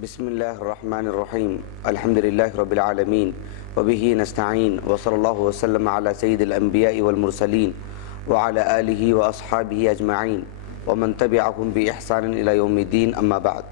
بسم اللہ الرحمن الرحیم الحمد للہ رب العالمین وبہ نستعین وصلی اللہ وسلم علی سید الانبیاء والمرسلین وعلی آلہ واصحابہ اجمعین ومن تبعہم بإحسان الی یوم الدین اما بعد۔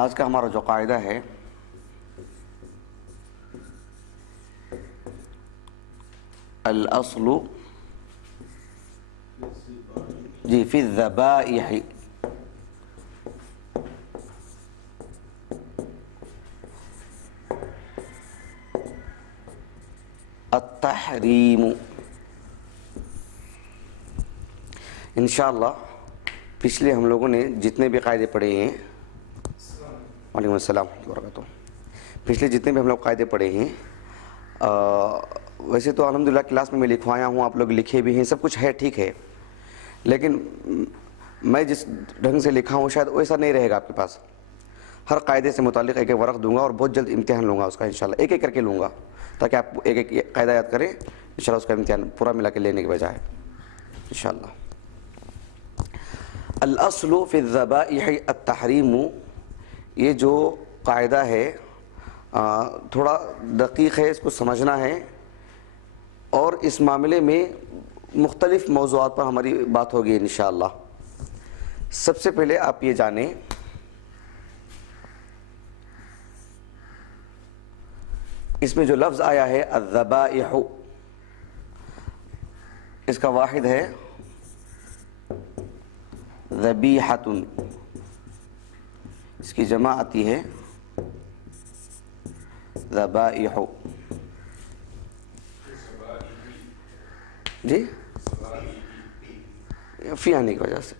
آج کا ہمارا جو قاعدہ ہے الاصل فی الذبائح التحریم۔ انشاءاللہ پچھلے ہم لوگوں نے جتنے بھی قاعدے پڑھے ہیں، وعلیکم السلام وبرکاتہ، پچھلے جتنے بھی ہم لوگ قاعدے پڑھے ہیں، ویسے تو الحمدللہ کلاس میں لکھوایا ہوں، آپ لوگ لکھے بھی ہیں، سب کچھ ہے، ٹھیک ہے، لیکن میں جس ڈھنگ سے لکھا ہوں شاید ویسا نہیں رہے گا آپ کے پاس۔ ہر قاعدے سے متعلق ایک ایک ورق دوں گا اور بہت جلد امتحان لوں گا اس کا انشاءاللہ، ایک ایک کر کے لوں گا تاکہ آپ ایک ایک قاعدہ یاد کریں، انشاءاللہ اس کا امتحان پورا ملا کے لینے کے بجائے انشاءاللہ۔ الاصل فی الذبائح التحریم، یہ جو قاعدہ ہے تھوڑا دقیق ہے، اس کو سمجھنا ہے، اور اس معاملے میں مختلف موضوعات پر ہماری بات ہوگی انشاءاللہ۔ سب سے پہلے آپ یہ جانیں اس میں جو لفظ آیا ہے الذبائح، اس کا واحد ہے ذبیحۃ، اس کی جمع آتی ہے ذبائح، جی فی آنے کی وجہ سے،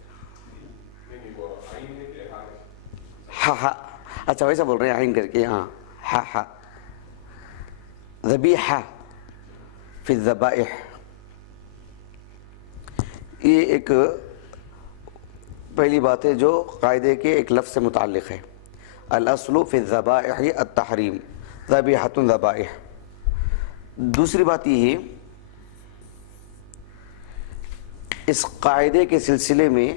ہاں اچھا ویسا بول رہے ہیں عین کر کے، ہاں ہاں ذبیحہ فی الذبائح، یہ ایک پہلی بات ہے جو قاعدے کے ایک لفظ سے متعلق ہے، الاصل فی الذبائح التحریم، ذبیحۃ ذبائح۔ دوسری بات یہ ہے اس قاعدے کے سلسلے میں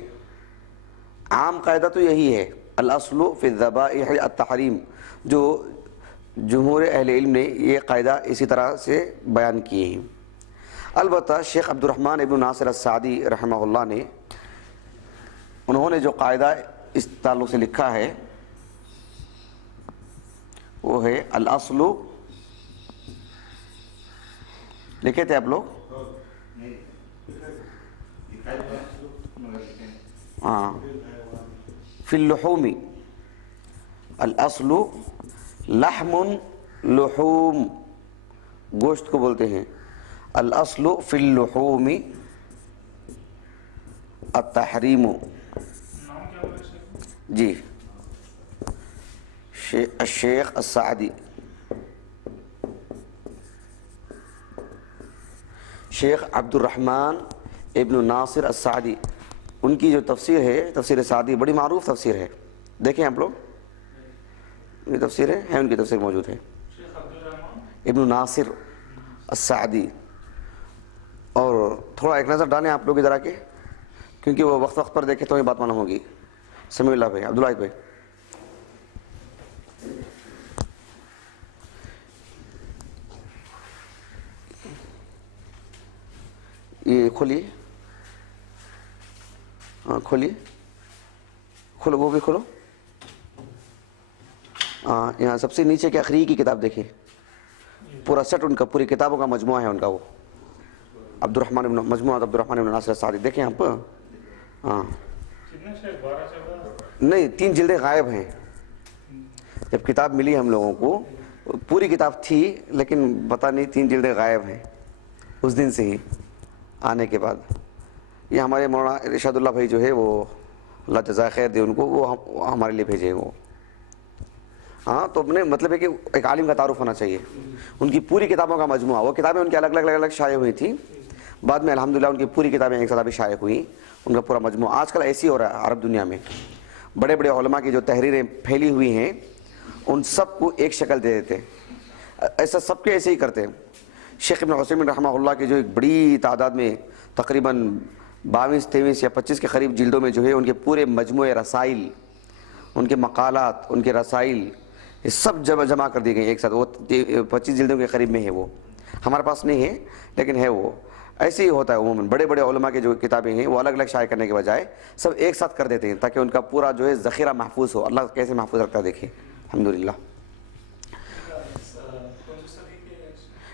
عام قاعدہ تو یہی ہے الاصل فی الذبائح التحریم، جو جمہور اہل علم نے یہ قاعدہ اسی طرح سے بیان کیے ہیں۔ البتہ شیخ عبد الرحمن ابن ناصر السعدی رحمہ اللہ نے، انہوں نے جو قاعدہ اس تعلق سے لکھا ہے وہ ہے الاصل، لکھے تھے آپ لوگ؟ ہاں فی اللحوم، الاصل لحم لحوم، گوشت کو بولتے ہیں، الاصل فی اللحوم التحریم، جی الشیخ السعدی، شیخ عبد الرحمن ابن ناصر السعدی، ان کی جو تفسیر ہے تفسیر سعدی بڑی معروف تفسیر ہے، دیکھیں آپ لوگ یہ تفسیر ہے ان کی تفسیر موجود ہے، ابن ناصر السعدی۔ اور تھوڑا ایک نظر ڈالیں آپ لوگ ادھر آ کے، کیونکہ وہ وقت وقت پر دیکھیں تو یہ بات معلوم ہوگی۔ سمیع اللہ بھائی، عبداللہ بھائی، یہ کھولیے، ہاں کھولیے، کھولو، وہ بھی کھولو، ہاں یہاں سب سے نیچے کے آخری کی کتاب دیکھیں، پورا سیٹ ان کا، پوری کتابوں کا مجموعہ ہے ان کا، وہ مجموعہ عبد الرحمن ابن ناصر السعدی، دیکھیں آپ، ہاں نہیں 3 جلدیں غائب ہیں. جب کتاب ملی ہم لوگوں کو پوری کتاب تھی لیکن پتہ نہیں 3 جلدیں غائب ہیں اس دن سے ہی آنے کے بعد. یہ ہمارے مولانا ارشاد اللہ بھائی جو ہے وہ اللہ جزائے خیر دے ان کو, وہ ہمارے لیے بھیجے وہ. ہاں تو اپنے مطلب ہے کہ ایک عالم کا تعارف ہونا چاہیے. ان کی پوری کتابوں کا مجموعہ, وہ کتابیں ان کی الگ الگ الگ شائع ہوئی تھیں, بعد میں الحمدللہ ان کی پوری کتابیں ایک ساتھ ابھی شائع ہوئیں, ان کا پورا مجموعہ. آج کل ایسی ہو رہا ہے عرب دنیا میں, بڑے بڑے علماء کی جو تحریریں پھیلی ہوئی ہیں ان سب کو ایک شکل دے دیتے. ایسا سب کے ایسے ہی کرتے ہیں. شیخ ابن عثیمین رحمہ اللہ کی جو ایک بڑی تعداد میں تقریباً 22 23 یا 25 کے قریب جلدوں میں جو ہے ان کے پورے مجموعے رسائل, ان کے مقالات, ان کے رسائل, یہ سب جمع کر دی گئی ایک ساتھ. وہ 25 جلدوں کے قریب میں ہے. وہ ہمارے پاس نہیں ہے لیکن ہے. وہ ایسے ہی ہوتا ہے عموماً. بڑے بڑے علماء کے جو کتابیں ہیں وہ الگ الگ شائع کرنے کے بجائے سب ایک ساتھ کر دیتے ہیں تاکہ ان کا پورا جو ہے ذخیرہ محفوظ ہو. اللہ کیسے محفوظ رکھتا ہے دیکھیں الحمدللہ.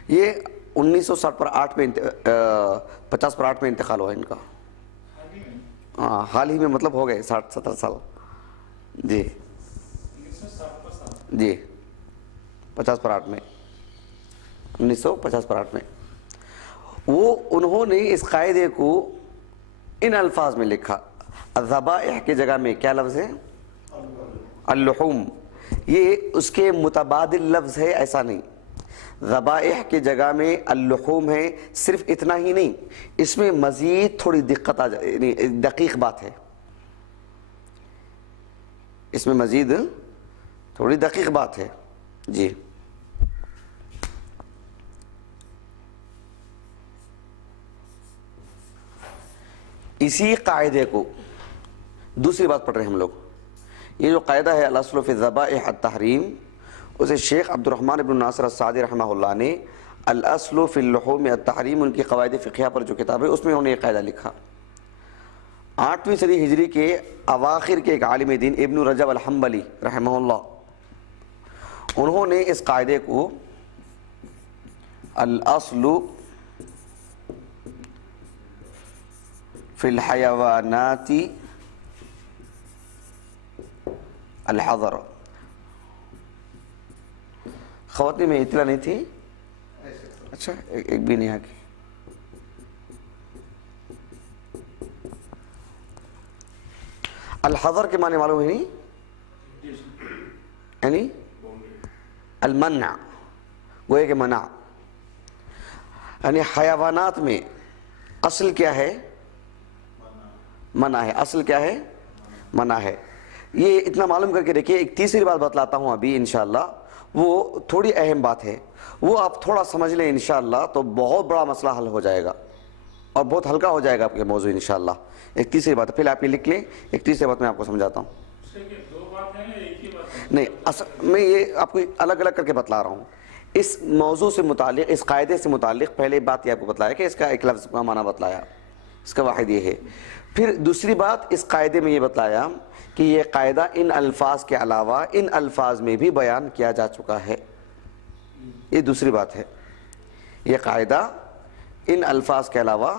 یہ 1960 پر 8 میں 50 پر 8 میں انتقال ہوا ان کا. ہاں حال ہی میں, مطلب ہو گئے 60 70 سال. جی جی 50 پر 8 میں 1950 پر 8 میں. وہ انہوں نے اس قاعدے کو ان الفاظ میں لکھا. الذبائح کی جگہ میں کیا لفظ ہے؟ اللحوم. یہ اس کے متبادل لفظ ہے, ایسا نہیں. ذبائح کی جگہ میں اللحوم ہے. صرف اتنا ہی نہیں, اس میں مزید تھوڑی دقت دقیق بات ہے. اس میں مزید تھوڑی دقیق بات ہے. جی اسی قاعدے کو دوسری بات پڑھ رہے ہیں ہم لوگ. یہ جو قاعدہ ہے الاصل فی الذبائح التحریم, اسے شیخ عبد الرحمن ابن ناصر السعدی رحمہ اللہ نے الاصل فی اللحوم التحریم, ان کی قواعد فقہیہ پر جو کتاب ہے اس میں انہوں نے یہ قاعدہ لکھا. 8ویں صدی ہجری کے اواخر کے ایک عالم دین ابن رجب الحنبلی رحمہ اللہ, انہوں نے اس قاعدے کو الاصل فی الحیوانات الحظر. خواتین میں اطلاع نہیں تھی. اچھا ایک بھی نہیں آگے. الحظر کے معنی معلوم ہے نہیں, یعنی المنع, گوئے کہ منع. یعنی حیوانات میں اصل کیا ہے؟ منع ہے. اصل کیا ہے؟ منع ہے. یہ اتنا معلوم کر کے دیکھیے. ایک تیسری بات بتلاتا ہوں ابھی انشاءاللہ, وہ تھوڑی اہم بات ہے, وہ آپ تھوڑا سمجھ لیں انشاءاللہ تو بہت بڑا مسئلہ حل ہو جائے گا اور بہت ہلکا ہو جائے گا آپ کے موضوع انشاءاللہ. ایک تیسری بات, پہلے آپ یہ لکھ لیں, ایک تیسری بات میں آپ کو سمجھاتا ہوں. نہیں میں یہ آپ کو الگ الگ کر کے بتلا رہا ہوں. اس موضوع سے متعلق, اس قاعدے سے متعلق پہلے بات یہ آپ کو بتلایا کہ اس کا ایک لفظ کا معنی بتلایا, اس کا واحد یہ ہے. پھر دوسری بات اس قاعدے میں یہ بتلایا کہ یہ قاعدہ ان الفاظ کے علاوہ ان الفاظ میں بھی بیان کیا جا چکا ہے. یہ دوسری بات ہے. یہ قاعدہ ان الفاظ کے علاوہ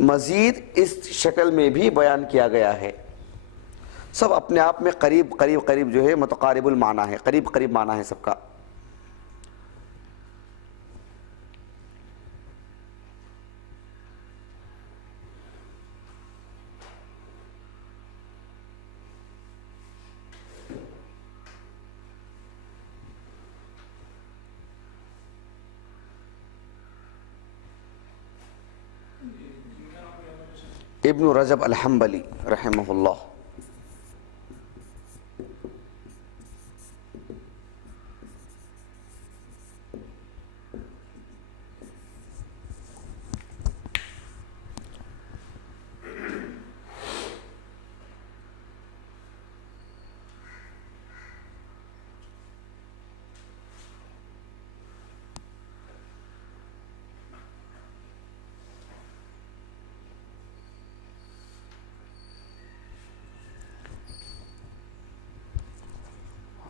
مزید اس شکل میں بھی بیان کیا گیا ہے. سب اپنے آپ میں قریب قریب قریب جو ہے متقارب المعنی ہے, قریب قریب معنی ہے سب کا. ابن رجب الحنبلی رحمہ اللہ.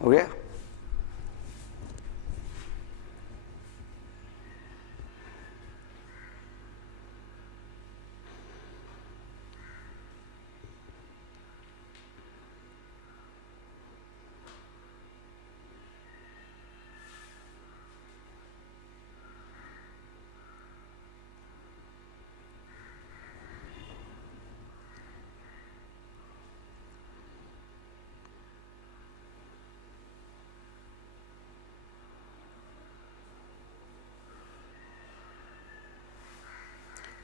ہو گیا؟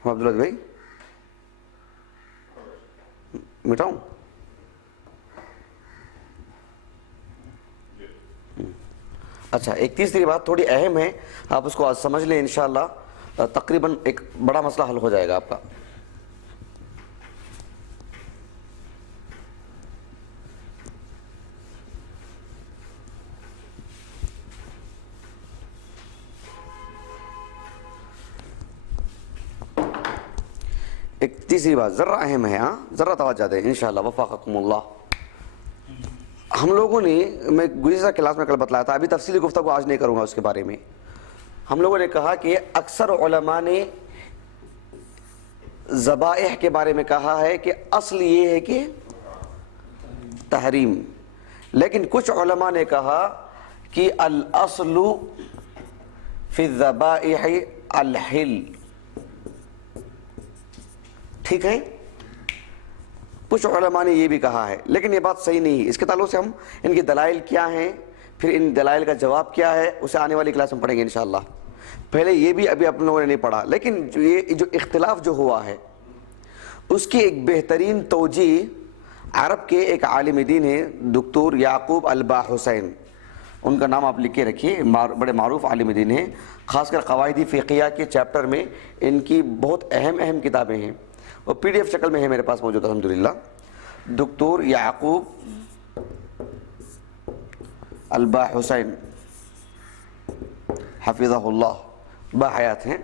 عبداللہ بھائی مٹاؤں؟ اچھا، ایک تیسری بات تھوڑی اہم ہے، آپ اس کو آج سمجھ لیں انشاءاللہ، تقریباً ایک بڑا مسئلہ حل ہو جائے گا آپ کا۔ ایک تیسری بات ذرا اہم ہے، ہاں ذرا توجہ دیں انشاءاللہ، وفقکم اللہ۔ ہم لوگوں نے، میں گزشتہ کلاس میں کل بتلایا تھا، ابھی تفصیلی گفتگو آج نہیں کروں گا اس کے بارے میں، ہم لوگوں نے کہا کہ اکثر علماء نے ذبائح کے بارے میں کہا ہے کہ اصل یہ ہے کہ تحریم، لیکن کچھ علماء نے کہا کہ الاصل فی الذبائح الحل، ٹھیک ہے؟ کچھ علماء نے یہ بھی کہا ہے، لیکن یہ بات صحیح نہیں ہے۔ اس کے تعلق سے ہم ان کی دلائل کیا ہیں، پھر ان دلائل کا جواب کیا ہے، اسے آنے والی کلاس میں پڑھیں گے انشاءاللہ۔ پہلے یہ بھی ابھی اپنے لوگوں نے نہیں پڑھا، لیکن یہ جو اختلاف جو ہوا ہے اس کی ایک بہترین توجیہ عرب کے ایک عالم دین ہیں دکتور یعقوب الباحثین، ان کا نام آپ لکھ کے رکھیے، بڑے معروف عالم دین ہیں، خاص کر قواعد فقہیہ کے چیپٹر میں ان کی بہت اہم کتابیں ہیں، اور پی ڈی ایف شکل میں ہے میرے پاس موجود الحمدللہ۔ دکتور یعقوب الباحثین حفظہ اللہ، باحیات ہیں۔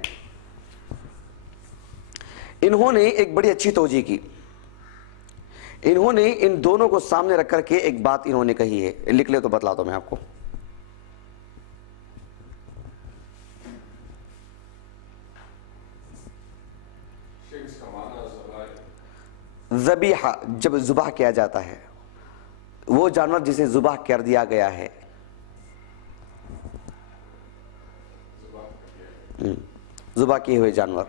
انہوں نے ایک بڑی اچھی توجیہ کی، انہوں نے ان دونوں کو سامنے رکھ کر کے ایک بات انہوں نے کہی ہے، لکھ لے تو بتلاتا ہوں میں آپ کو۔ ذبیحہ، جب ذبح کیا جاتا ہے، وہ جانور جسے ذبح کر دیا گیا ہے، ذبح کیے ہوئے جانور،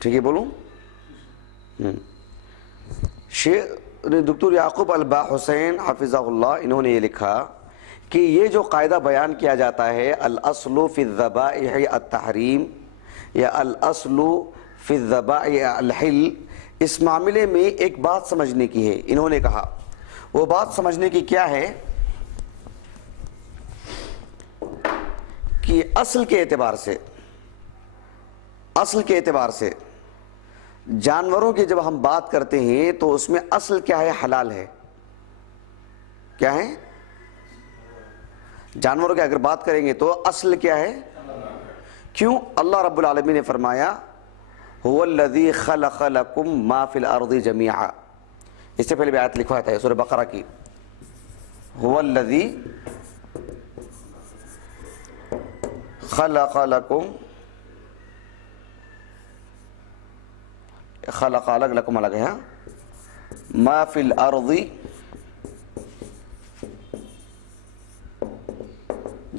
ٹھیک ہے بولوں؟ دکتور یعقوب الباحثین حفظہ اللہ، انہوں نے یہ لکھا کہ یہ جو قاعدہ بیان کیا جاتا ہے الاصل فی الذبائح التحریم یا الاصل فی الذبائح الحل، اس معاملے میں ایک بات سمجھنے کی ہے۔ انہوں نے کہا وہ بات سمجھنے کی کیا ہے کہ اصل کے اعتبار سے جانوروں کی جب ہم بات کرتے ہیں تو اس میں اصل کیا ہے؟ حلال ہے۔ کیا ہے؟ جانوروں کی اگر بات کریں گے تو اصل کیا ہے؟ کیوں؟ اللہ رب العالمین نے فرمایا هو الذی خلق لکم ما فی الارض جمیعا، اس سے پہلے بھی آیت لکھوایا تھا سورہ بقرہ کی، هو الذی خلق لکم، خلق الگ لکم الگ ہے، ما فی الارض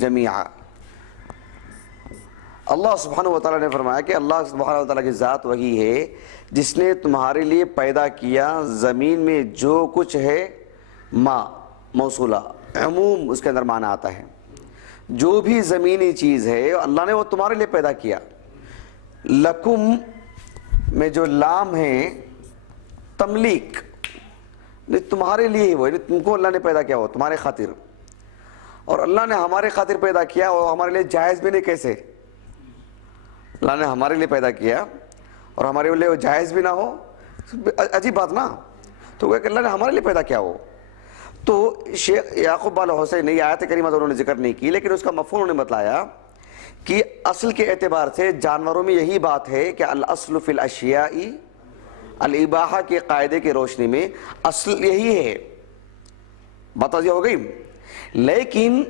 جمیعا۔ اللہ سبحانہ وتعالیٰ نے فرمایا کہ اللہ سبحانہ وتعالیٰ کی ذات وہی ہے جس نے تمہارے لیے پیدا کیا زمین میں جو کچھ ہے، ما موصولہ، عموم اس کے اندر معنی آتا ہے، جو بھی زمینی چیز ہے اللہ نے وہ تمہارے لیے پیدا کیا۔ لکم میں جو لام ہے تملیک، تمہارے لیے ہی وہ، تم کو اللہ نے پیدا کیا، وہ تمہارے خاطر، اور اللہ نے ہمارے خاطر پیدا کیا، اور ہمارے لیے جائز بھی نہیں۔ کیسے؟ اللہ نے ہمارے لیے پیدا کیا اور ہمارے لیے وہ جائز بھی نہ ہو، عجیب بات نا۔ تو وہ کہ اللہ نے ہمارے لیے پیدا کیا ہو۔ تو شیخ یعقوب الحسین نے یہ آیت کریمہ انہوں نے ذکر نہیں کی، لیکن اس کا مفہوم انہوں نے بتلایا کہ اصل کے اعتبار سے جانوروں میں یہی بات ہے کہ الاصل فی الاشیاء الاباحہ کے قاعدے کی روشنی میں اصل یہی ہے، بات واضح ہو گئی۔ لیکن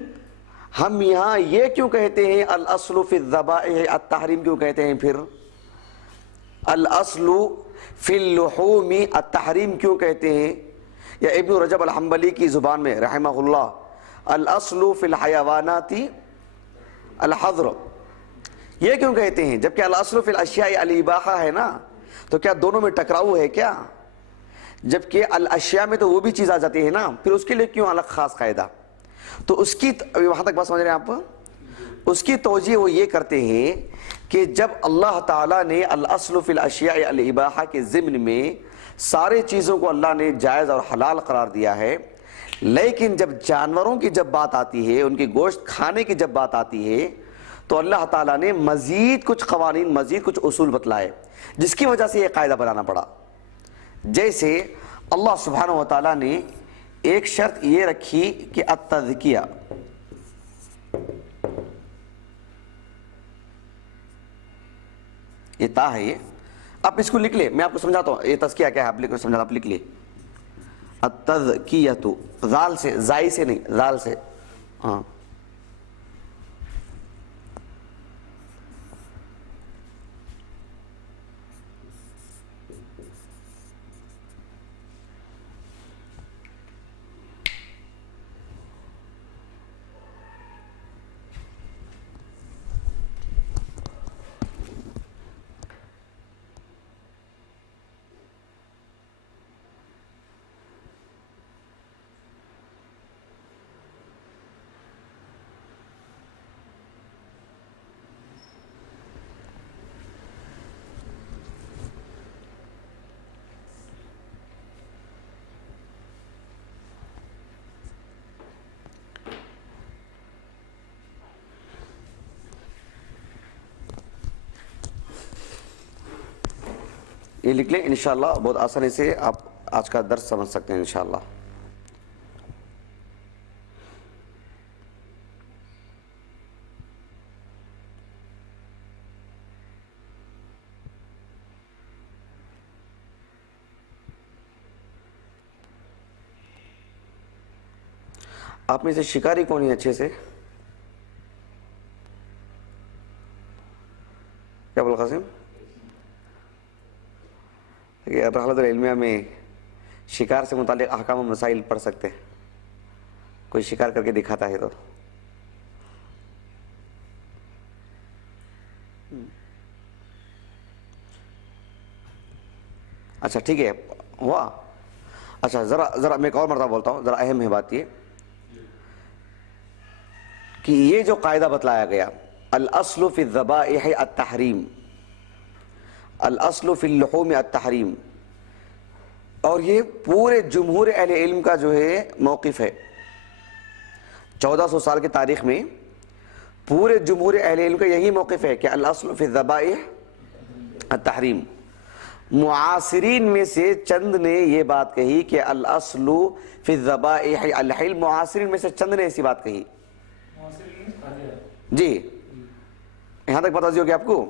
ہم یہاں یہ کیوں کہتے ہیں الاصل فی الذبائح التحریم کیوں کہتے ہیں، پھر الاصل فی اللحوم التحریم کیوں کہتے ہیں، یا ابن رجب الحنبلی کی زبان میں رحمہ اللہ الاصل فی الحیوانات الحظر، یہ کیوں کہتے ہیں، جبکہ الاصل فی الاشیاء الاباحہ ہے نا؟ تو کیا دونوں میں ٹکراؤ ہے کیا؟ جبکہ الاشیاء میں تو وہ بھی چیز آ جاتی ہے نا، پھر اس کے لیے کیوں الگ خاص قاعدہ؟ تو اس کی وہاں تک بات سمجھ رہے ہیں آپ؟ اس کی توجیہ وہ یہ کرتے ہیں کہ جب اللہ تعالیٰ نے الاصل فی الاشیاء الاباحہ کے ضمن میں سارے چیزوں کو اللہ نے جائز اور حلال قرار دیا ہے، لیکن جب جانوروں کی جب بات آتی ہے، ان کی گوشت کھانے کی جب بات آتی ہے، تو اللہ تعالیٰ نے مزید کچھ قوانین، مزید کچھ اصول بتلائے، جس کی وجہ سے یہ قاعدہ بنانا پڑا۔ جیسے اللہ سبحانہ و تعالیٰ نے ایک شرط یہ رکھی کہ التذکیہ، یہ تا ہے، یہ آپ اس کو لکھ لیں، میں آپ کو سمجھاتا ہوں یہ تزکیہ کیا ہے، آپ لکھ سمجھاتا، آپ لکھ لیں التذکیہ، ذال سے، زائی سے نہیں، ذال سے، ہاں یہ لکھ لیں، انشاءاللہ بہت آسانی سے آپ آج کا درس سمجھ سکتے ہیں انشاءاللہ۔ آپ میں سے شکاری کون ہے اچھے سے؟ کیا بول قاسم؟ رحلۃ العلمیہ میں شکار سے متعلق احکام و مسائل پڑھ سکتے ہیں، کوئی شکار کر کے دکھاتا ہے تو۔ اچھا ٹھیک ہے، ہوا؟ اچھا ذرا میں ایک اور مرتبہ بولتا ہوں، ذرا اہم ہے بات یہ کہ یہ جو قاعدہ بتلایا گیا، الاصل فی الذبائح التحریم، الاصل فی اللحوم التحریم، اور یہ پورے جمہور اہل علم کا جو ہے موقف ہے۔ 1400 سال کی تاریخ میں پورے جمہور اہل علم کا یہی موقف ہے کہ الاصل فی الذبائح التحریم۔ معاصرین میں سے چند نے یہ بات کہی کہ الاصل فی الذبائح الحل، معاصرین میں سے چند نے ایسی بات کہی جی، یہاں تک پتہ ہوگی آپ کو۔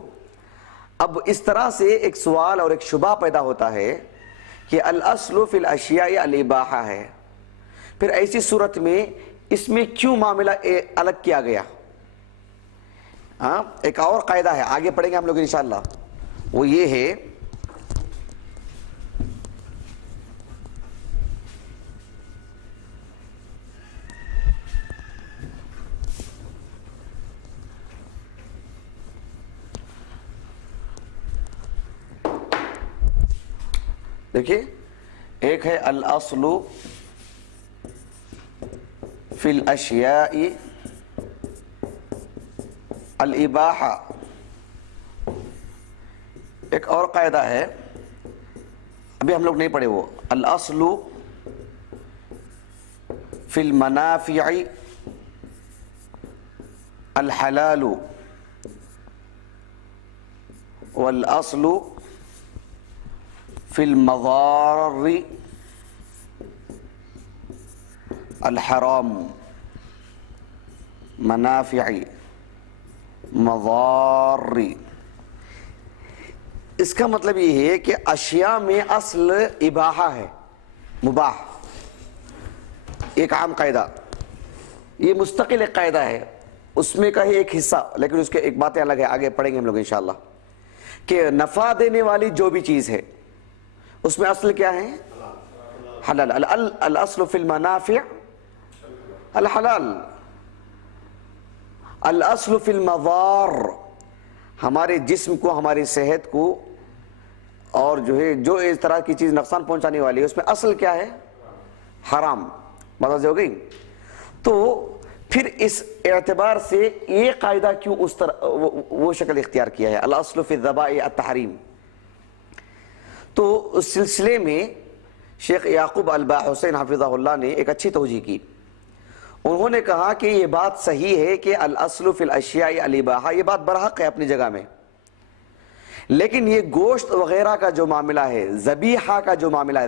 اب اس طرح سے ایک سوال اور ایک شبہ پیدا ہوتا ہے کہ الاصل فی الاشیاء الاباحہ ہے، پھر ایسی صورت میں اس میں کیوں معاملہ الگ کیا گیا؟ ہاں ایک اور قاعدہ ہے، آگے پڑھیں گے ہم لوگ انشاءاللہ، وہ یہ ہے دیکھیے، ایک ہے الاصل فی الاشیاء الاباحہ، ایک اور قاعدہ ہے ابھی ہم لوگ نہیں پڑھے، وہ الاصل فی المنافع الحلال والاصل فی المضار الحرام، منافع مضار۔ اس کا مطلب یہ ہے کہ اشیاء میں اصل اباحہ ہے، مباح، ایک عام قاعدہ، یہ مستقل ایک قاعدہ ہے، اس میں کا ہی ایک حصہ، لیکن اس کے ایک باتیں الگ ہے، آگے پڑھیں گے ہم لوگ انشاءاللہ، کہ نفع دینے والی جو بھی چیز ہے اس میں اصل کیا ہے؟ حلال۔ الاصل فی المنافع الحلال، الاصل فی المضار، ہمارے جسم کو، ہماری صحت کو، اور جو ہے جو اس طرح کی چیز نقصان پہنچانے والی ہے اس میں اصل کیا ہے؟ حرام۔ بات ہو گئی؟ تو پھر اس اعتبار سے یہ قاعدہ کیوں اس طرح وہ شکل اختیار کیا ہے، الاصل فی الذبائح التحریم؟ تو اس سلسلے میں شیخ یعقوب الباحسین حفظہ اللہ نے ایک اچھی توجیہ کی. انہوں نے کہا کہ یہ بات صحیح ہے کہ الاصل فی الاشیاء الاباحہ، یہ بات برحق ہے اپنی جگہ میں، لیکن یہ گوشت وغیرہ کا جو معاملہ ہے، ذبیحہ کا جو معاملہ ہے،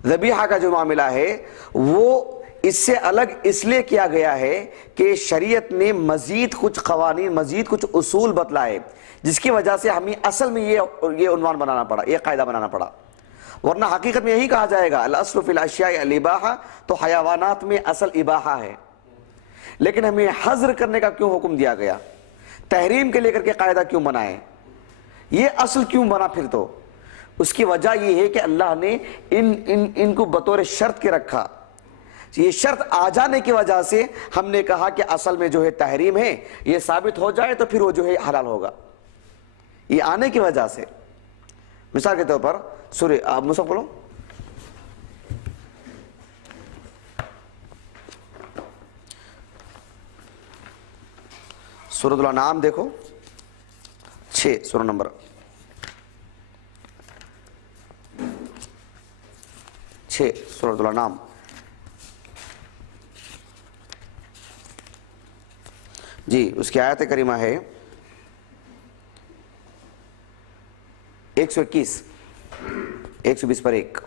ذبیحہ کا جو معاملہ ہے وہ اس سے الگ اس لیے کیا گیا ہے کہ شریعت نے مزید کچھ قوانین، مزید کچھ اصول بتلائے، جس کی وجہ سے ہمیں اصل میں یہ عنوان بنانا پڑا، یہ قاعدہ بنانا پڑا. ورنہ حقیقت میں یہی کہا جائے گا الاصل فی الاشیاء الاباحہ، تو حیوانات میں اصل اباحہ ہے، لیکن ہمیں حظر کرنے کا کیوں حکم دیا گیا، تحریم کے لے کر کے قاعدہ کیوں بنائے، یہ اصل کیوں بنا؟ پھر تو اس کی وجہ یہ ہے کہ اللہ نے ان کو بطور شرط کے رکھا. یہ شرط آ جانے کی وجہ سے ہم نے کہا کہ اصل میں جو ہے تحریم ہے، یہ ثابت ہو جائے تو پھر وہ جو ہے حلال ہوگا. یہ آنے کی وجہ سے، مثال کے طور پر سورہ، آپ مصحف کھولو، سورۃ الانعام دیکھو 6، سورہ نمبر 6، سورۃ الانعام. جی اس کی آیت کریمہ ہے 121، 120 پر 1.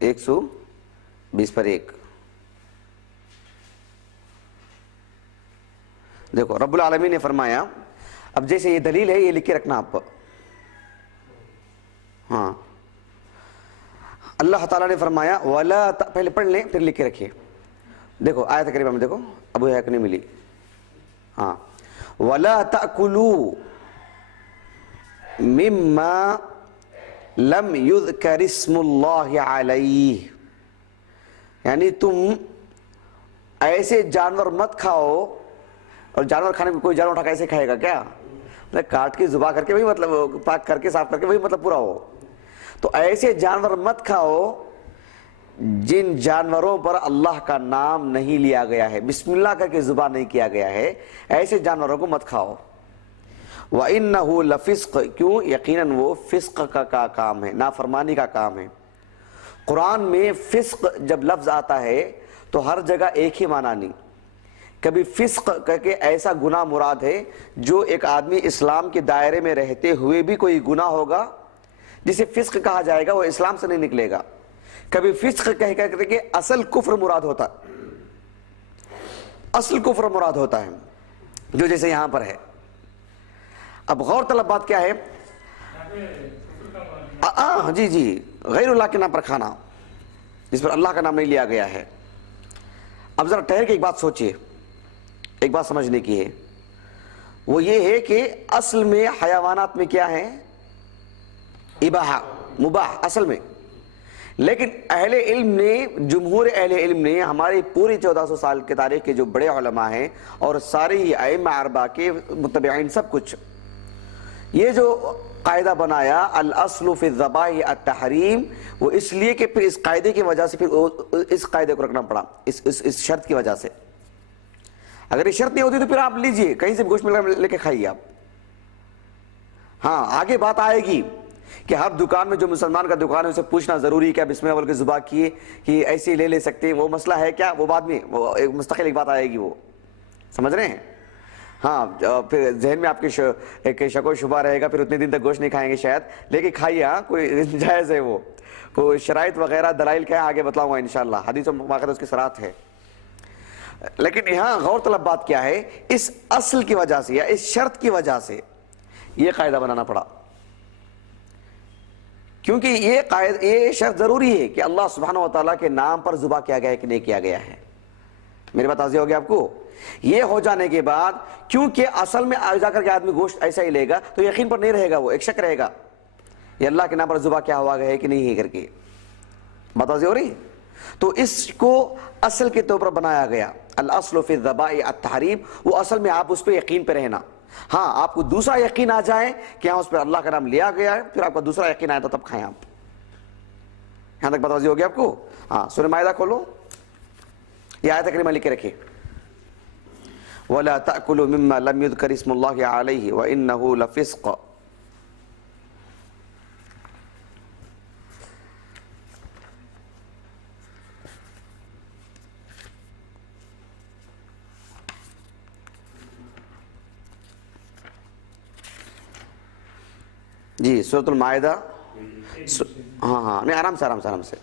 ایک سو 20 پر 1. دیکھو رب العالمین نے فرمایا، اب جیسے یہ دلیل ہے یہ لکھ کے رکھنا آپ. ہاں، اللہ تعالیٰ نے فرمایا وَلَا، پہلے پڑھ لیں پھر لکھ کے رکھیے. دیکھو آیت کریمہ میں دیکھو، ابو حیاک نہیں ملی. ہاں، وَلَا تَأْكُلُوا مِمَّا لَمْ يُذْكَرِ اسْمُ اللَّهِ عَلَيْهِ، یعنی تم ایسے جانور مت کھاؤ. اور جانور کھانے میں کوئی جانور اٹھا کے ایسے کھائے گا کیا؟ کاٹ کے ذبح کر کے وہی مطلب، پاک کر کے صاف کر کے وہی مطلب پورا ہو. تو ایسے جانور مت کھاؤ جن جانوروں پر اللہ کا نام نہیں لیا گیا ہے، بسم اللہ کر کے ذبح نہیں کیا گیا ہے، ایسے جانوروں کو مت کھاؤ. وَإِنَّهُ لَفِسْقٌ، کیوں؟ یقیناً وہ فسق کا کام ہے، نافرمانی کا کام ہے. قرآن میں فسق جب لفظ آتا ہے تو ہر جگہ ایک ہی معنی نہیں. کبھی فسق کر کے ایسا گناہ مراد ہے جو ایک آدمی اسلام کے دائرے میں رہتے ہوئے بھی کوئی گناہ ہوگا جسے فسق کہا جائے گا، وہ اسلام سے نہیں نکلے گا. کبھی فسق کہہ کر کے اصل کفر مراد ہوتا، اصل کفر مراد ہوتا ہے، جو جیسے یہاں پر ہے. اب غور طلب بات کیا ہے؟ جی غیر اللہ کے نام پر کھانا جس پر اللہ کا نام نہیں لیا گیا ہے. اب ذرا ٹھہر کے ایک بات سوچئے، ایک بات سمجھنے کی ہے، وہ یہ ہے کہ اصل میں حیوانات میں کیا ہے؟ اباحہ، مباح اصل میں. لیکن اہل علم نے، جمہور اہل علم نے، ہماری پوری 1400 سال کے تاریخ کے جو بڑے علماء ہیں اور سارے ہی ائمہ اربعہ کے متبعین سب کچھ، یہ جو قاعدہ بنایا الاصل فی الذبائح التحریم، وہ اس لیے کہ پھر اس قاعدے کی وجہ سے پھر اس قاعدے کو رکھنا پڑا، اس شرط کی وجہ سے. اگر یہ شرط نہیں ہوتی تو پھر آپ لیجئے کہیں سے گوشت مل کر لے کے کھائیے آپ. ہاں آگے بات آئے گی کہ ہر دکان میں جو مسلمان کا دکان ہے اسے پوچھنا ضروری ہے کیا بسم اللہ بول کے ذبح کیے کہ ایسے ہی لے سکتے ہیں، وہ مسئلہ ہے کیا؟ وہ بعد میں، وہ ایک مستقل ایک بات آئے گی، وہ سمجھ رہے ہیں؟ ہاں پھر ذہن میں آپ کے ایک شک و شبہ رہے گا، پھر اتنے دن تک گوشت نہیں کھائیں گے شاید، لیکن کھائیے. ہاں کوئی جائز ہے، وہ شرائط وغیرہ دلائل کیا ہے آگے بتلاؤں گا انشاءاللہ، حدیث و واقعات اس کی صراحت ہے. لیکن یہاں غور طلب بات کیا ہے؟ اس اصل کی وجہ سے یا اس شرط کی وجہ سے یہ قاعدہ بنانا پڑا، کیونکہ یہ شرط ضروری ہے کہ اللہ سبحانہ وتعالیٰ کے نام پر ذبح کیا گیا ہے کہ نہیں کیا گیا ہے. میری بات واضح ہو گیا آپ کو؟ یہ ہو جانے کے بعد، کیونکہ اصل میں جا کر کے آدمی گوشت ایسا ہی لے گا تو یقین پر نہیں رہے گا، وہ ایک شک رہے گا یہ اللہ کے نام پر ذبح کیا ہوا گیا ہے کہ نہیں ہے کر کے. بات واضح ہو رہی؟ تو اس کو اصل کے طور پر بنایا گیا الاصل فی الذبائح التحریم. وہ اصل میں آپ اس پہ یقین پہ رہنا، ہاں آپ کو دوسرا یقین آ جائے کہ ہاں اس پہ اللہ کا نام لیا گیا ہے، پھر آپ کا دوسرا یقین آیا تو تب کھائیں آپ. یہاں تک بات واضح ہو گیا آپ کو؟ ہاں سورہ مائدہ کھولو، یہ آیت کریمہ لکھ کے رکھے. وَلَا تَأْكُلُوا مِمَّا لَمْ يُذْكَرِ اسْمُ اللَّهِ عَلَيْهِ وَإِنَّهُ لَفِسْقٌ. جی سورۃ المائدہ. ہاں نہیں، آرام سے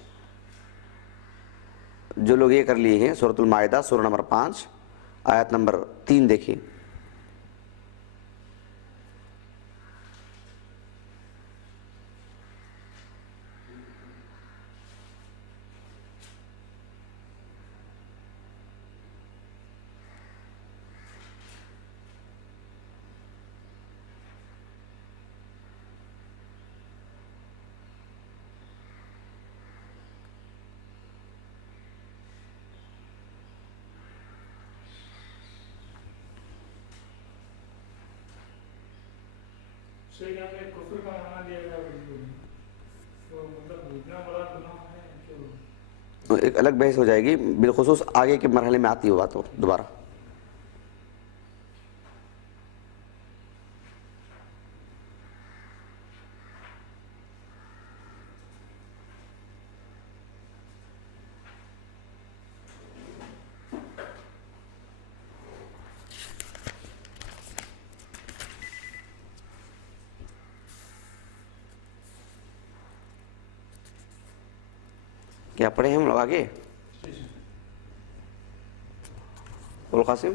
جو لوگ یہ کر لیے ہیں، سورۃ المائدہ سورہ نمبر 5 آیت نمبر 3 دیکھیے. ایک الگ بحث ہو جائے گی، بالخصوص آگے کے مرحلے میں آتی ہے بات ہو دوبارہ. کیا پڑھے ہیں ہم لوگ آگے؟ بول قاسم.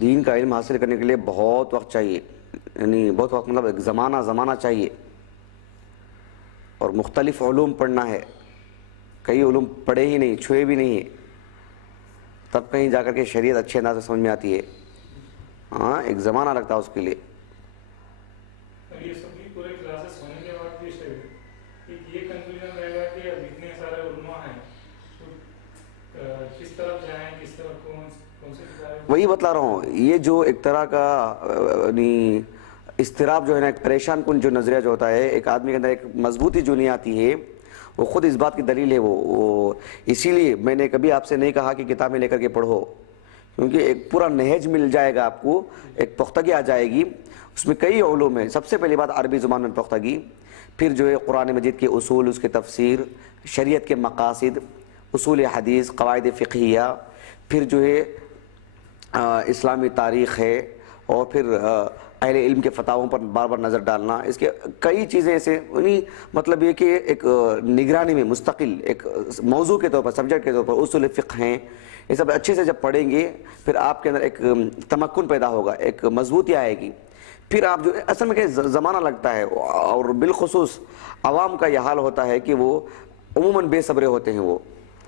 دین کا علم حاصل کرنے کے لیے بہت وقت چاہیے، یعنی بہت وقت مطلب ایک زمانہ چاہیے، اور مختلف علوم پڑھنا ہے. کئی علوم پڑھے ہی نہیں، چھوئے بھی نہیں، تب کہیں جا کر کے شریعت اچھے انداز سے سمجھ میں آتی ہے. ہاں ایک زمانہ لگتا ہے اس کے لیے. یہ سب پورے کلاسز ہونے کے بعد بھی یہ کنفیوژن رہے گا کہ اب اتنے سارے علماء ہیں، کس طرف جائیں، کس طرف کون سے کتابیں. وہی بتلا رہا ہوں، یہ جو ایک طرح کا یعنی اضطراب جو ہے نا، ایک پریشان کن جو نظریہ جو ہوتا ہے ایک آدمی کے اندر، ایک مضبوطی جو نہیں آتی ہے، وہ خود اس بات کی دلیل ہے. وہ اسی لیے میں نے کبھی آپ سے نہیں کہا کہ کتابیں لے کر کے پڑھو، کیونکہ ایک پورا نہج مل جائے گا آپ کو، ایک پختگی آ جائے گی. اس میں کئی علوم ہیں. سب سے پہلی بات عربی زبان میں پختگی، پھر جو ہے قرآن مجید کے اصول، اس کے تفسیر، شریعت کے مقاصد، اصول حدیث، قواعد فقہیہ، پھر جو ہے اسلامی تاریخ ہے، اور پھر اہل علم کے فتاووں پر بار بار نظر ڈالنا. اس کے کئی چیزیں ایسے، یعنی مطلب یہ کہ ایک نگرانی میں مستقل ایک موضوع کے طور پر، سبجیکٹ کے طور پر اصول فقہ ہیں. یہ سب اچھے سے جب پڑھیں گے پھر آپ کے اندر ایک تمکن پیدا ہوگا، ایک مضبوطی آئے گی. پھر آپ جو اصل میں کہ زمانہ لگتا ہے، اور بالخصوص عوام کا یہ حال ہوتا ہے کہ وہ عموماً بے صبرے ہوتے ہیں. وہ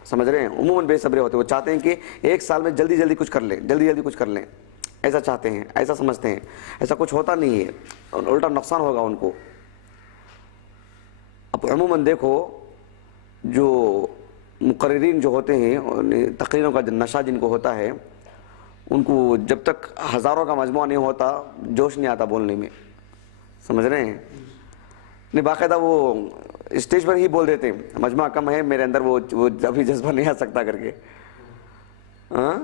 سمجھ رہے ہیں، عموماً بے صبرے ہوتے ہیں. وہ چاہتے ہیں کہ ایک سال میں جلدی کچھ کر لیں، جلدی کچھ کر لیں، ایسا چاہتے ہیں، ایسا سمجھتے ہیں. ایسا کچھ ہوتا نہیں ہے، الٹا نقصان ہوگا ان کو. اب عموماً دیکھو، جو مقررین جو ہوتے ہیں، تقریروں کا نشہ جن کو ہوتا ہے، ان کو جب تک ہزاروں کا مجموعہ نہیں ہوتا جوش نہیں آتا بولنے میں. سمجھ رہے ہیں؟ نہیں باقاعدہ وہ اسٹیج پر ہی بول دیتے ہیں، مجموعہ کم ہے میرے اندر، وہ ابھی جذبہ نہیں آ سکتا کر کے. ہاں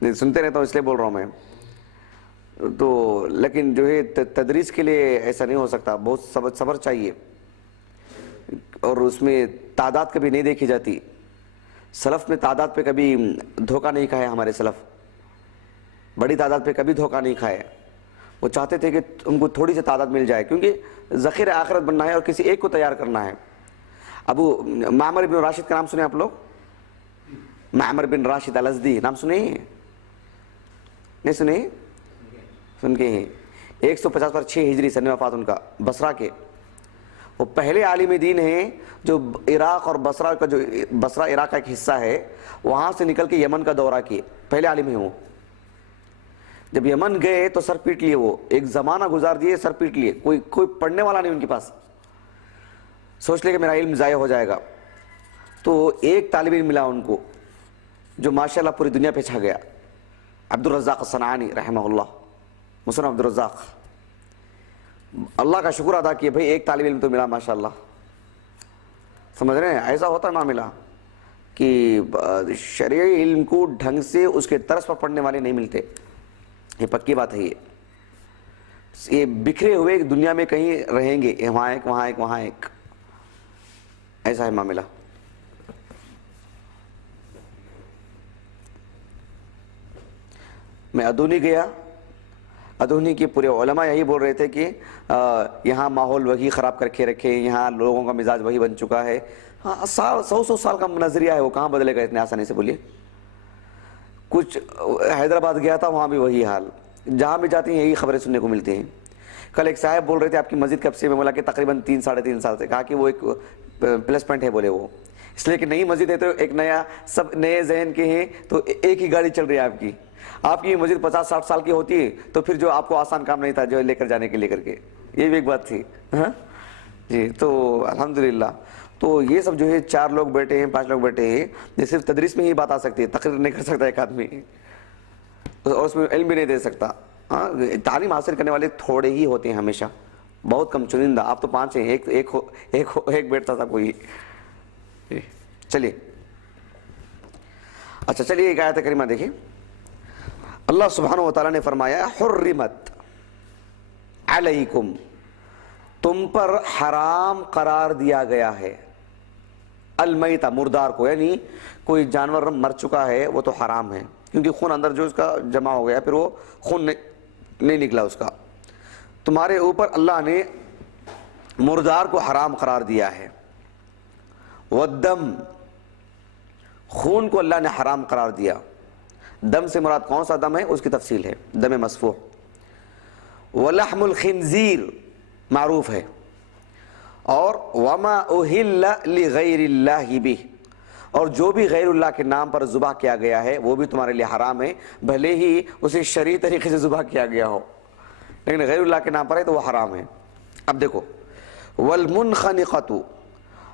نہیں سنتے رہتا ہوں، اس لیے بول رہا ہوں میں. تو لیکن جو ہے تدریس کے لیے ایسا نہیں ہو سکتا، بہت صبر چاہیے، اور اس میں تعداد کبھی نہیں دیکھی جاتی. سلف میں تعداد پہ کبھی دھوکہ نہیں کھایا، ہمارے سلف بڑی تعداد پہ کبھی دھوکہ نہیں کھائے. وہ چاہتے تھے کہ ان کو تھوڑی سی تعداد مل جائے، کیونکہ ذخیرہ آخرت بننا ہے اور کسی ایک کو تیار کرنا ہے. ابو معمر بن راشد کا نام سنے آپ لوگ؟ معمر بن راشد الازدی نام سنے ہیں؟ نہیں سنے؟ سن کے ہیں. 150 پر 6 ہجری سن وفات ان کا، بصرہ کے. وہ پہلے عالم دین ہیں جو عراق اور بصرہ کا، جو بصرہ عراق کا ایک حصہ ہے، وہاں سے نکل کے یمن کا دورہ کیے. پہلے عالم ہیں وہ. جب یمن گئے تو سر پیٹ لیے، وہ ایک زمانہ گزار دیے سر پیٹ لیے، کوئی پڑھنے والا نہیں ان کے پاس، سوچ لے کہ میرا علم ضائع ہو جائے گا. تو ایک طالب علم ملا ان کو جو ماشاءاللہ پوری دنیا پہ چھا گیا، عبد الرزاق الصنعانی رحمہ اللہ، مصنف عبد الرزاق. اللہ کا شکر ادا کیے بھائی ایک طالب علم تو ملا ماشاءاللہ. سمجھ رہے ہیں؟ ایسا ہوتا ہے معاملہ کہ شرعی علم کو ڈھنگ سے اس کے طرز پر پڑھنے والے نہیں ملتے، یہ پکی بات ہے. یہ بکھرے ہوئے دنیا میں کہیں رہیں گے، وہاں ایک وہاں ایک وہاں ایک، ایسا ہے معاملہ. میں ادونی گیا، ادونی کے پورے علماء یہی بول رہے تھے کہ یہاں ماحول وہی خراب کر کے رکھے، یہاں لوگوں کا مزاج وہی بن چکا ہے. ہاں، سو سال کا نظریہ ہے، وہ کہاں بدلے گا اتنے آسانی سے؟ بولیے. کچھ حیدرآباد گیا تھا، وہاں بھی وہی حال، جہاں بھی جاتے ہیں یہی خبریں سننے کو ملتی ہیں. کل ایک صاحب بول رہے تھے آپ کی مسجد کب سے؟ میں بولا کہ تقریباً 3-3.5 سال سے. کہا کہ وہ ایک پلس پوائنٹ ہے، بولے وہ اس لیے کہ نئی مسجد ہے تو ایک نیا، سب نئے ذہن کے ہیں تو ایک ہی گاڑی چل رہی ہے آپ کی مسجد 50-60 سال کی ہوتی ہے تو پھر جو آپ کو آسان کام نہیں تھا جو لے کر جانے کے لے کر کے، یہ بھی ایک بات تھی. ہاں جی. تو الحمدللہ تو یہ سب جو ہے 4 لوگ بیٹھے ہیں، 5 لوگ بیٹھے ہیں، یہ صرف تدریس میں ہی بات آ سکتی ہے، تقریر نہیں کر سکتا ایک آدمی اور اس میں علم بھی نہیں دے سکتا. ہاں، تعلیم حاصل کرنے والے تھوڑے ہی ہوتے ہیں ہمیشہ، بہت کم چنندہ. آپ تو 5 ہیں، ایک بیٹھتا تھا کوئی. چلیے اچھا، چلیے ایک آیت کریمہ دیکھیں. اللہ سبحانہ و تعالیٰ نے فرمایا حرمت علیکم، تم پر حرام قرار دیا گیا ہے، المیتہ، مردار کو، یعنی کوئی جانور مر چکا ہے وہ تو حرام ہے کیونکہ خون اندر جو اس کا جمع ہو گیا، پھر وہ خون نہیں نکلا اس کا. تمہارے اوپر اللہ نے مردار کو حرام قرار دیا ہے. والدم، خون کو اللہ نے حرام قرار دیا. دم سے مراد کون سا دم ہے اس کی تفصیل ہے، دم مسفوح. ولحم الخنزیر معروف ہے. اور وما اہل لغیر اللہ بہ، اور جو بھی غیر اللہ کے نام پر ذبح کیا گیا ہے وہ بھی تمہارے لیے حرام ہے، بھلے ہی اسے شرعی طریقے سے ذبح کیا گیا ہو، لیکن غیر اللہ کے نام پر ہے تو وہ حرام ہے. اب دیکھو، والمنخنقۃ،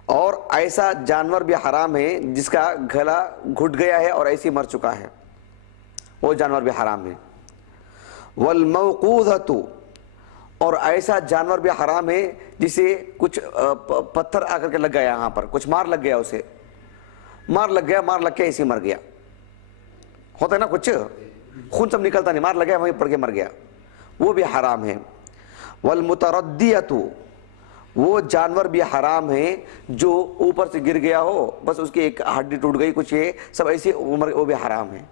اور ایسا جانور بھی حرام ہے جس کا گلا گھٹ گیا ہے اور ایسے مر چکا ہے، وہ جانور بھی حرام ہے. والموقوذۃ، اور ایسا جانور بھی حرام ہے جسے کچھ پتھر آ کر کے لگ گیا، یہاں پر کچھ مار لگ گیا، اسے مار لگ کے ایسے مر گیا. ہوتا ہے نا کچھ خون سب نکلتا نہیں، مار لگ گیا وہیں پڑ کے مر گیا، وہ بھی حرام ہے. والمتردیۃ، وہ جانور بھی حرام ہے جو اوپر سے گر گیا ہو، بس اس کی ایک ہڈی ٹوٹ گئی، کچھ یہ سب ایسی عمر، وہ بھی حرام ہے.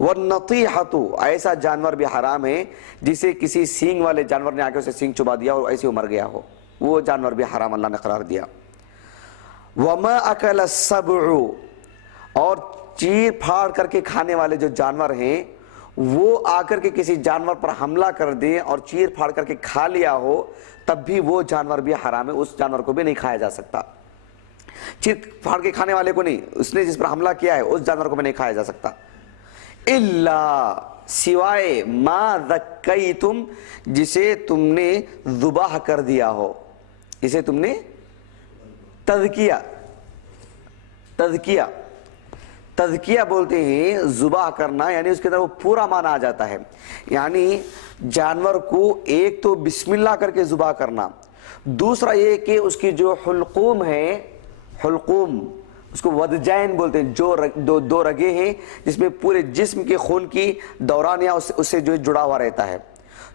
والنطیحۃ، ایسا جانور بھی حرام ہے جسے کسی سینگ والے جانور نے آ کے اسے سینگ چبا دیا اور ایسے مر گیا ہو، وہ جانور بھی حرام اللہ نے قرار دیا. وما اکل السبع، اور چیر پھاڑ کر کے کھانے والے جو جانور ہیں وہ آ کر کے کسی جانور پر حملہ کر دیں اور چیر پھاڑ کر کے کھا لیا ہو تب بھی وہ جانور بھی حرام ہے، اس جانور کو بھی نہیں کھایا جا سکتا. چیر پھاڑ کے کھانے والے کو نہیں، اس نے جس پر حملہ کیا ہے اس جانور کو بھی نہیں کھایا جا سکتا. الا، سوائے ما ذکیتم، جسے تم نے ذبح کر دیا ہو، اسے تم نے تذکیہ بولتے ہیں ذبح کرنا، یعنی اس کے اندر وہ پورا معنی آ جاتا ہے. یعنی جانور کو ایک تو بسم اللہ کر کے ذبح کرنا، دوسرا یہ کہ اس کی جو حلقوم ہے، حلقوم اس کو ودجین بولتے ہیں، جو دو رگیں ہیں جس میں پورے جسم کے خون کی دوران یا اس سے جو جڑا ہوا رہتا ہے،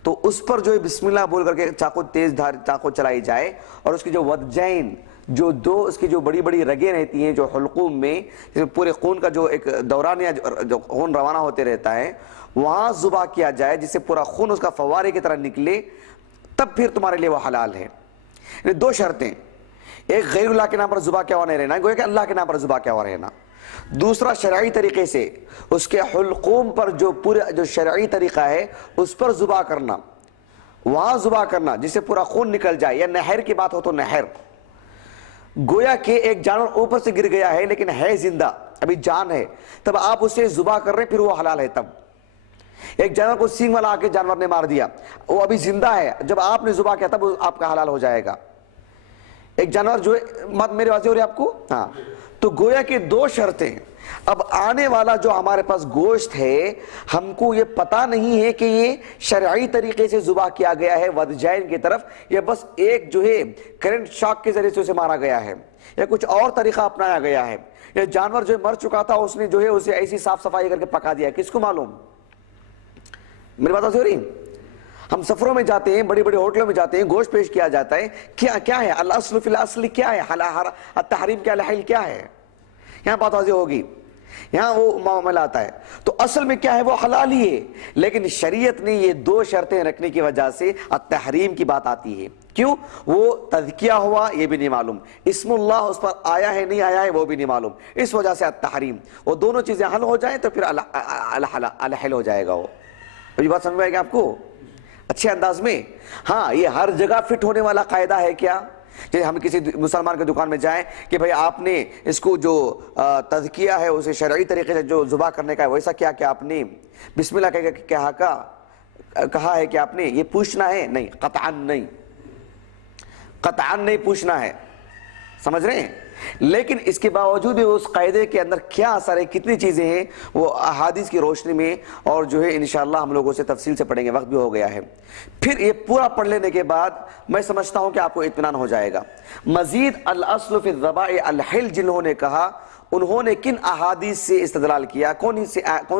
تو اس پر جو بسم اللہ بول کر کے چاقو، تیز دھار چاقو چلائی جائے، اور اس کی جو ودجین، جو دو اس کی جو بڑی بڑی رگیں رہتی ہیں جو حلقوم میں، جس میں پورے خون کا جو ایک دوران یا جو خون روانہ ہوتے رہتا ہے، وہاں ذبح کیا جائے جس سے پورا خون اس کا فوارے کی طرح نکلے، تب پھر تمہارے لیے وہ حلال ہے. یعنی 2 شرطیں، ایک غیر اللہ کے نام پر ذبح کیا ہوا نہیں رہنا، گویا کہ اللہ کے نام پر ذبح کیا ہوا رہنا. دوسرا شرعی طریقے سے اس کے حلقوم پر جو پورا جو شرعی طریقہ ہے اس پر ذبح کرنا، وہاں ذبح کرنا جس سے پورا خون نکل جائے. یا نہر کی بات ہو تو نہر، گویا کہ ایک جانور اوپر سے گر گیا ہے لیکن ہے زندہ، ابھی جان ہے، تب آپ اسے ذبح کر رہے ہیں، پھر وہ حلال ہے تب. ایک جانور کو سینگ والا آ کے جانور نے مار دیا, وہ ابھی زندہ ہے, جب آپ نے ذبح کیا تب آپ کا حلال ہو جائے گا. ایک جانور جو میرے واضح ہو رہی ہے آپ کو, ہاں. تو گویا کہ دو شرطیں. اب آنے والا جو ہمارے پاس گوشت ہے, ہم کو یہ پتا نہیں ہے کہ یہ شرعی طریقے سے ذبح کیا گیا ہے ودجین کی طرف, یا بس ایک جو ہے کرنٹ شاک کے ذریعے سے اسے مارا گیا ہے, یا کچھ اور طریقہ اپنایا گیا ہے, یا جانور جو مر چکا تھا اس نے جو ہے اسے ایسی صاف صفائی کر کے پکا دیا. کس کو معلوم؟ میری بات ہو رہی؟ ہم سفروں میں جاتے ہیں, بڑی بڑی ہوٹلوں میں جاتے ہیں, گوشت پیش کیا جاتا ہے, کیا ہے الاصل فی الاصل, کیا ہے التحریم, کیا الحل کیا ہے, یہاں بات واضح ہوگی. یہاں وہ معاملہ آتا ہے. تو اصل میں کیا ہے, وہ حلال ہی ہے, لیکن شریعت نے یہ دو شرطیں رکھنے کی وجہ سے التحریم کی بات آتی ہے. کیوں؟ وہ تذکیہ ہوا یہ بھی نہیں معلوم, اسم اللہ اس پر آیا ہے نہیں آیا ہے وہ بھی نہیں معلوم, اس وجہ سے التحریم. وہ دونوں چیزیں حل ہو جائیں تو پھر الحل ہو جائے گا. وہ یہ بات سمجھ میں آئے گی آپ کو اچھے انداز میں؟ ہاں, یہ ہر جگہ فٹ ہونے والا قاعدہ ہے کیا؟ جیسے ہم کسی مسلمان کے دکان میں جائیں کہ بھئی آپ نے اس کو جو تذکیہ ہے اسے شرعی طریقے سے جو ذبح کرنے کا ہے ویسا کیا کہ آپ نے بسم اللہ کہا ہے کہ آپ نے یہ پوچھنا ہے؟ نہیں, قطعاً نہیں پوچھنا ہے, سمجھ رہے ہیں؟ لیکن اس کے باوجود بھی اس قاعدے کے اندر کیا اثر ہے, کتنی چیزیں ہیں, وہ احادیث کی روشنی میں اور جو ہے انشاءاللہ ہم لوگوں سے تفصیل سے پڑھیں گے, وقت بھی ہو گیا ہے. پھر یہ پورا پڑھ لینے کے بعد میں سمجھتا ہوں کہ آپ کو اطمینان ہو جائے گا. مزید الاصل فی الذبائح الحل جنہوں نے کہا, انہوں نے کن احادیث سے استدلال کیا, کون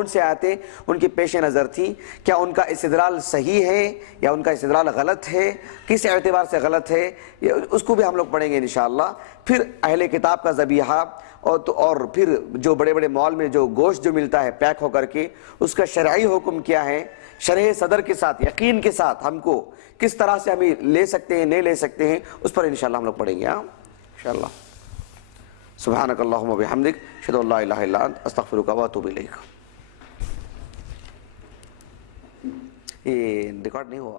سے آیتیں ان کی پیش نظر تھی, کیا ان کا استدلال صحیح ہے یا ان کا استدلال غلط ہے, کس اعتبار سے غلط ہے, اس کو بھی ہم لوگ پڑھیں گے انشاءاللہ. پھر اہل کتاب کا ذبیحہ اور پھر جو بڑے بڑے مال میں جو گوشت جو ملتا ہے پیک ہو کر کے, اس کا شرعی حکم کیا ہے, شرح صدر کے ساتھ یقین کے ساتھ ہم کو کس طرح سے ہمیں لے سکتے ہیں نہیں لے سکتے ہیں, اس پر انشاءاللہ ہم لوگ پڑھیں گے انشاءاللہ. سبحانک اللہم و بحمدک, اشہد ان لا الہ الا انت, استغفرک و اتوب الیک. یہ ریکارڈ نہیں ہوا.